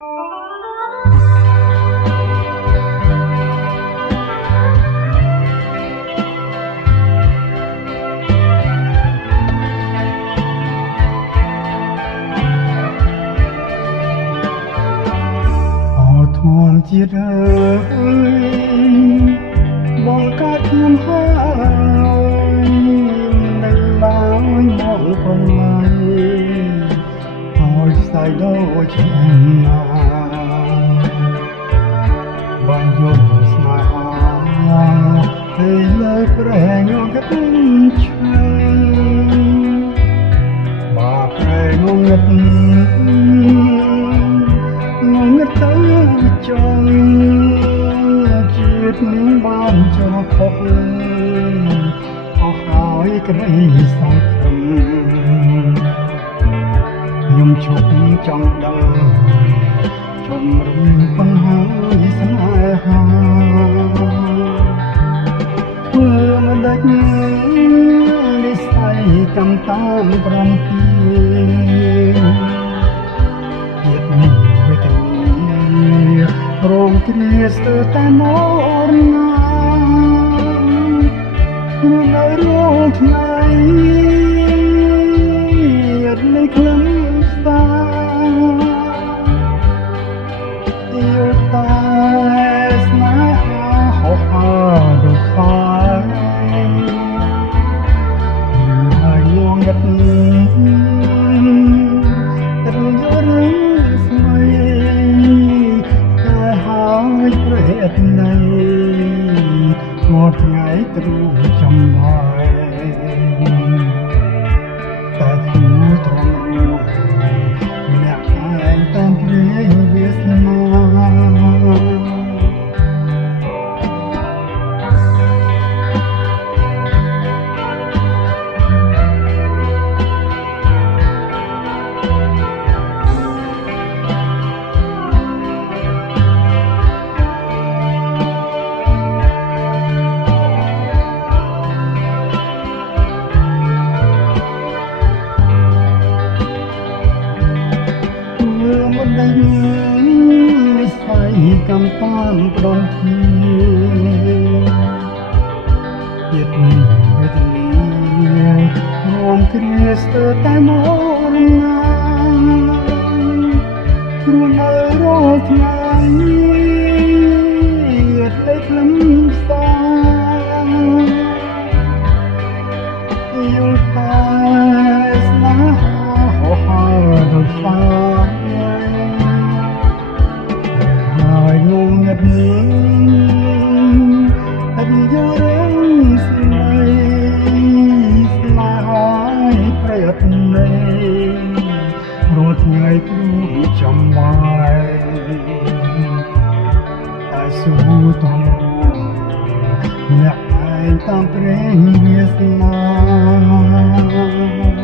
ធម្មជាតិអើយបងកើតខ្ញុំហើយមិនឡើងមកផងហើយស្ដាយដូចឆ្នាំណាបានយំស្នេហាហើយលើប្រែងងឹតឈឺបាប្រែងងឹតទៅចង់ជាតិនេះបានចោលខុសអស់ហើយក្តីសង្ឃឹមខ្ញុំជប់ចង់ដឹងជំរុញបញ្ហាស្នេហាធ្វើមិនដេចនិស្ស័យកម្មតាមក្រំពីជាតិនេះវេទនារងគ្រាស្ទើរតែមរណាព្រោះនៅរងថ្ងៃនៃក្លឹមសាយកតែស្នេហាហោហាដូចស្វាយហើយងងឹតរឿងស្មីតែហើយប្រហែលនៃមួយថ្ងៃទ្រូងចំបាយតែគូត្រង់រួម្នាក់ឯងតាមព្រាយវាសនាមិនដឹងនិស្ស័យកម្មតាមប្រំពីជាតិនេះវេទនារួមគ្រាស្ទើរតែមកណាព្រោះនៅរាល់ថ្ងៃតែក្លឹមសាយល់តែស្នេហាហោហាដូចស្វាយងងឹតអត់យល់ស្មីស្នេហាប្រយ័ត្ននៃព្រោះថ្ងៃគ្រូចំបាយតែស៊ូតំម្នាក់ឯងតាមព្រេងវាសនា